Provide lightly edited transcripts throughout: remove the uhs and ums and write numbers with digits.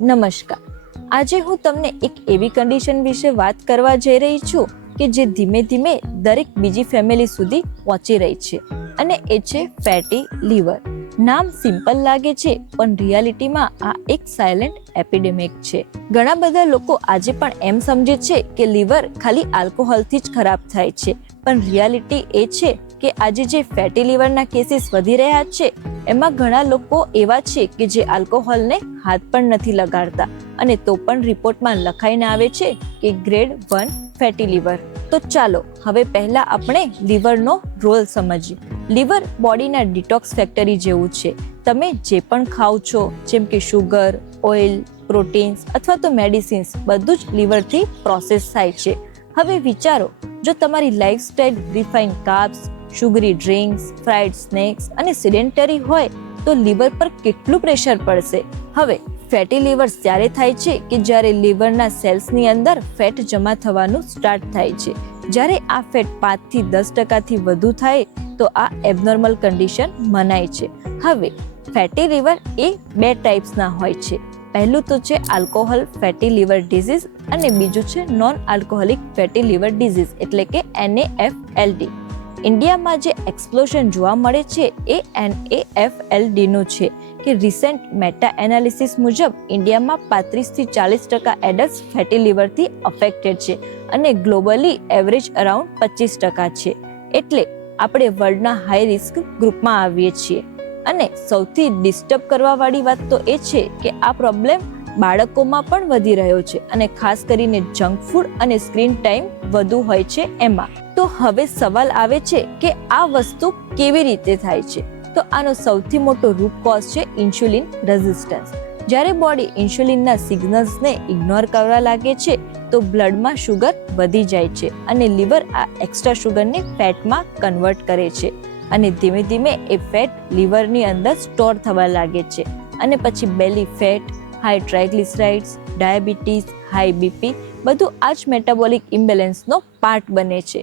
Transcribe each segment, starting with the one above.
નમસ્કાર. આજે હું તમને એક એવી કન્ડિશન વિશે વાત કરવા જઈ રહી છું કે જે ધીમે ધીમે દરેક બીજી ફેમિલી સુધી પહોંચી રહી છે, અને એ છે ફેટી લીવર. નામ સિમ્પલ લાગે છે, પણ રિયાલિટીમાં આ એક સાયલેન્ટ એપિડેમિક છે. ઘણા બધા લોકો આજે પણ એમ સમજે છે કે લીવર ખાલી આલ્કોહોલથી જ ખરાબ થાય છે, પણ રિયાલિટી એ છે કે આજે જે ફેટી લીવરના કેસીસ વધી રહ્યા છે એમાં ઘણા લોકો એવા છે કે જે આલ્કોહોલને હાથ પણ નથી લગાડતા, અને તો પણ રિપોર્ટમાં લખાઈને આવે છે કે ગ્રેડ 1 ફેટી લીવર. તો ચાલો હવે પહેલા આપણે લીવરનો રોલ સમજીએ. લીવર બોડીના ડિટોક્સ ફેક્ટરી જેવું છે. તમે જે પણ ખાઓ છો, જેમ કે શુગર, ઓઇલ, પ્રોટીન્સ અથવા તો મેડિસિન્સ, બધું જ લીવરથી પ્રોસેસ થાય છે. હવે વિચારો, જો તમારી lifestyle refined carbs, sugary drinks, fried snacks અને સેડેન્ટરી હોય તો લીવર પર કેટલું પ્રેશર પડશે. હવે ફેટી લીવર ત્યારે થાય છે કે જ્યારે લીવરના સેલ્સની અંદર ફેટ જમા થવાનું સ્ટાર્ટ થાય છે. જ્યારે આ ફેટ 5 થી 10% વધુ થાય તો આ એબનોર્મલ કન્ડિશન મનાય છે. હવે ફેટી લીવર એ 2 ટાઈપ્સના હોય છે. પહેલું તો છે આલ્કોહોલ ફેટી લીવર ડિઝીઝ, અને બીજું છે non alcoholic fatty liver disease એટલે કે NAFLD. ઇન્ડિયામાં જે એક્સપ્લોઝન જોવા મળે છે એ NAFLD નું છે કે રિસેન્ટ મેટા એનાલિસિસ મુજબ ઇન્ડિયામાં 35 થી 40% એડલ્ટ્સ ફેટી લીવરથી અફેક્ટેડ છે, અને ગ્લોબલી એવરેજ અરાઉન્ડ 25% છે. એટલે આપણે વર્લ્ડના હાઈ રિસ્ક ગ્રુપમાં આવીએ છીએ. અને સૌથી ડિસ્ટર્બ કરવા વાળી વાત તો એ છે કે આ પ્રોબ્લેમ બાળકોમાં પણ વધી રહ્યો છે, અને ખાસ કરીને જંક ફૂડ અને સ્ક્રીન ટાઈમ વધુ હોય છે એમાં. તો હવે સવાલ આવે છે કે આ વસ્તુ કેવી રીતે થાય છે? તો આનો સૌથી મોટો રૂટ કોઝ છે ઇન્સ્યુલિન રેઝિસ્ટન્સ. જ્યારે બોડી ઇન્સ્યુલિનના સિગ્નલ્સને ઇગ્નોર કરવા લાગે છે તો બ્લડમાં શુગર વધી જાય છે, અને લીવર આ એક્સ્ટ્રા શુગરને ફેટમાં કન્વર્ટ કરે છે, અને ધીમે ધીમે એ ફેટ લીવરની અંદર સ્ટોર થવા લાગે છે, અને પછી belly fat, high triglycerides, diabetes, high BP બધું આ જ મેટાબોલિક ઇમ્બેલેન્સનો પાર્ટ બને છે.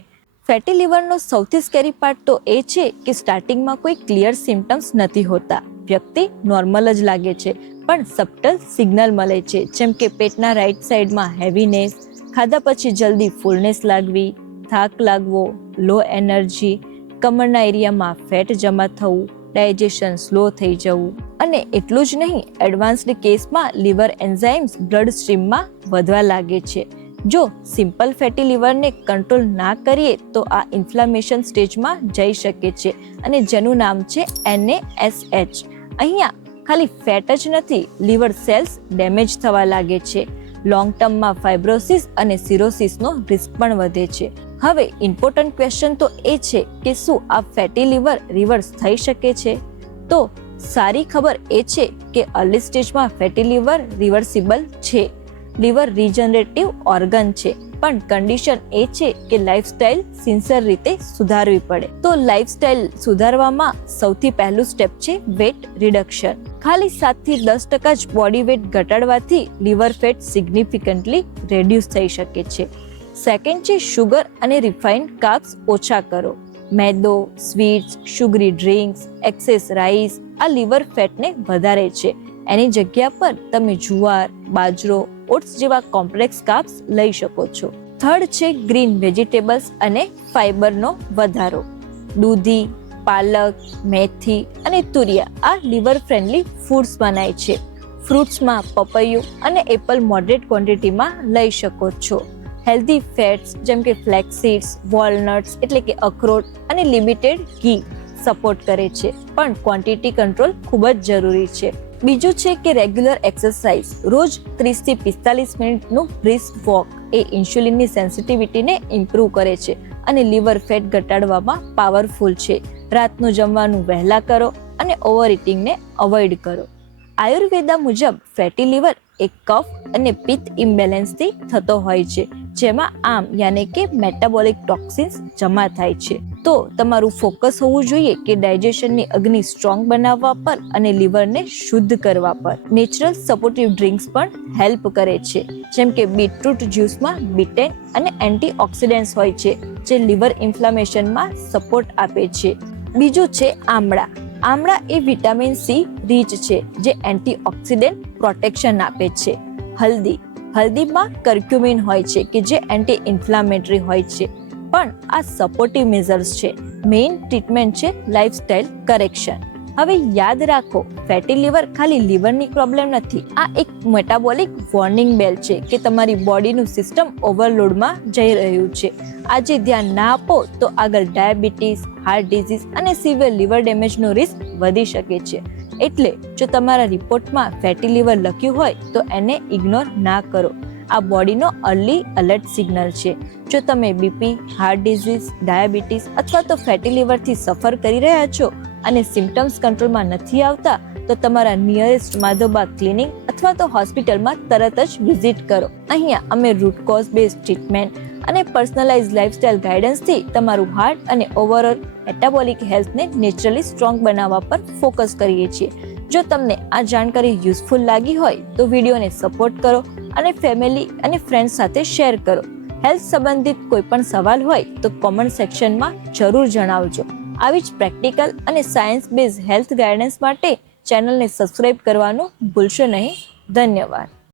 ફેટી લીવરનો સૌથી સ્કેરી પાર્ટ તો એ છે કે સ્ટાર્ટિંગમાં કોઈ ક્લિયર સિમ્ટમ્સ નથી હોતા. વ્યક્તિ નોર્મલ જ લાગે છે, પણ સબટલ સિગ્નલ મળે છે, જેમ કે પેટના રાઈટ સાઈડમાં હેવીનેસ, ખાધા પછી જલ્દી ફૂલનેસ લાગવી, થાક લાગવો, લો એનર્જી, કમરના એરિયામાં ફેટ જમા થવું, ડાયજેશન સ્લો થઈ જવું, અને એટલું જ નહીં, એડવાન્સ્ડ કેસમાં લીવર એન્ઝાઇમ્સ બ્લડ સ્ટ્રીમમાં વધવા લાગે છે. જો સિમ્પલ ફેટી લીવરને કંટ્રોલ ના કરીએ તો આ ઇન્ફ્લામેશન સ્ટેજમાં જઈ શકે છે, અને જેનું નામ છે NASH. અહીંયા ખાલી ફેટ જ નથી, લીવર સેલ્સ ડેમેજ થવા લાગે છે. લોંગ ટર્મમાં ફાઇબ્રોસિસ અને સિરોસિસનો રિસ્ક પણ વધે છે. હવે ઇમ્પોર્ટન્ટ ક્વેશ્ચન તો એ છે કે શું આ ફેટી લીવર રિવર્સ થઈ શકે છે? તો સારી ખબર એ છે કે અર્લી સ્ટેજમાં ફેટી લીવર રિવર્સિબલ છે. લીવર રિજનરેટિવ ઓર્ગન છે, પણ કન્ડિશન એ છે કે લાઈફસ્ટાઈલ સિન્સિયર રીતે સુધારવી પડે. તો લાઈફસ્ટાઈલ સુધારવામાં સૌથી પહેલું સ્ટેપ છે વેટ રિડક્શન. ખાલી 7 થી 10% જ બોડી વેટ ઘટાડવાથી લીવર ફેટ સિગ્નિફિકન્ટલી રેડ્યુસ થઈ શકે છે. સેકન્ડ છે શુગર અને રિફાઇન્ડ કાર્બ્સ ઓછા કરો. મેદો, સ્વીટ્સ, શુગરી ડ્રિંક્સ, એક્સેસ રાઈસ આ લીવર ફેટને વધારે છે. એની જગ્યા પર તમે જુવાર, બાજરો, ઓટ્સ જેવા કોમ્પ્લેક્સ કાર્બ્સ લઈ શકો છો. થર્ડ છે ગ્રીન વેજીટેબલ્સ અને ફાઈબરનો વધારો. દૂધી, પાલક, મેથી અને તુરિયા આ લીવર ફ્રેન્ડલી ફૂડ્સ બનાય છે. ફ્રૂટ્સમાં પપૈયું અને એપલ મોડરેટ ક્વોન્ટિટીમાં લઈ શકો છો. હેલ્ધી ફેટ્સ જેમ કે ફ્લેક્સ સીડ્સ, વોલનટ્સ એટલે કે અખરોટ અને લિમિટેડ ઘી સપોર્ટ કરે છે, પણ ક્વોન્ટિટી કંટ્રોલ ખૂબ જ જરૂરી છે. બીજું છે કે રેગ્યુલર એક્સરસાઇઝ. રોજ 30 થી 45 મિનિટનું બ્રિસ્ક વોક એ ઇન્સ્યુલિનની સેન્સિટિવિટીને ઇમ્પ્રૂવ કરે છે, અને લીવર ફેટ ઘટાડવામાં પાવરફુલ છે. રાતનું જમવાનું વહેલા કરો અને ઓવર ઇટિંગને અવોઇડ કરો. આયુર્વેદા મુજબ ફેટી લીવર એ કફ અને પિત્ત ઇમ્બેલેન્સથી થતો હોય છે, જેમાં આમ યાને કે મેટાબોલિક ટોક્સિન્સ જમા થાય છે. તો તમારું ફોકસ હોવું જોઈએ કે ડાયજેશનની અગ્નિ સ્ટ્રોંગ બનાવવા પર અને લીવરને શુદ્ધ કરવા પર. નેચરલ સપોર્ટિવ ડ્રિંક્સ પણ હેલ્પ કરે છે, જેમ કે બીટરૂટ જ્યુસમાં બીટેન અને એન્ટીઓક્સિડન્ટ્સ હોય છે, જે લીવર ઇન્ફ્લામેશનમાં સપોર્ટ આપે છે. બીજું છે આમળા. આમળા એ વિટામિન સી રીચ છે, જે એન્ટીઓક્સિડન્ટ પ્રોટેક્શન આપે છે. હલ્દીમાં કર્ક્યુમિન હોય છે કે જે એન્ટી ઇન્ફ્લામેટરી હોય છે, પણ આ સપોર્ટિવ મેઝર્સ છે. મેઇન ટ્રીટમેન્ટ છે લાઇફસ્ટાઇલ કરેક્શન. હવે યાદ રાખો, ફેટી લીવર ખાલી લીવરની પ્રોબ્લેમ નથી, આ એક મેટાબોલિક વોર્નિંગ બેલ છે કે તમારી બોડીનું સિસ્ટમ ઓવરલોડમાં જઈ રહ્યું છે. આજે ધ્યાન ના આપો તો આગળ ડાયાબિટીસ, હાર્ટ ડિઝીઝ અને સિવિયર લીવર ડેમેજનો રિસ્ક વધી શકે છે. એટલે જો તમારા રિપોર્ટમાં ફેટી લીવર લખ્યું હોય તો એને ઇગ્નોર ના કરો. આ બોડીનો અર્લી એલર્ટ સિગ્નલ છે. જો તમે બીપી, હાર્ટ ડિઝીઝ, ડાયાબિટીસ અથવા તો ફેટી લીવરથી સફર કરી રહ્યા છો અને સિમ્ટમ્સ કંટ્રોલમાં નથી આવતા, તો તમારા નિયરેસ્ટ માધોબા ક્લિનિક અથવા તો હોસ્પિટલમાં તરત જ વિઝિટ કરો. અહીંયા અમે રૂટ કોઝ બેઝ ટ્રીટમેન્ટ અને પર્સનલાઇઝ લાઇફસ્ટાઇલ ગાઈડન્સથી તમારું હાર્ટ અને ઓવરઓલ મેટાબોલિક હેલ્થને નેચરલી સ્ટ્રોંગ બનાવવા પર ફોકસ કરીએ છીએ. જો તમને આ જાણકારી યુઝફુલ લાગી હોય તો વિડીયોને સપોર્ટ કરો અને ફેમિલી અને ફ્રેન્ડ્સ સાથે શેર કરો. હેલ્થ સંબંધિત કોઈ પણ સવાલ હોય તો કોમેન્ટ સેક્શનમાં જરૂર જણાવજો. આવી જ પ્રેક્ટિકલ અને સાયન્સ બેઝ હેલ્થ ગાઈડન્સ માટે ચેનલને સબસ્ક્રાઇબ કરવાનું ભૂલશો નહીં. ધન્યવાદ.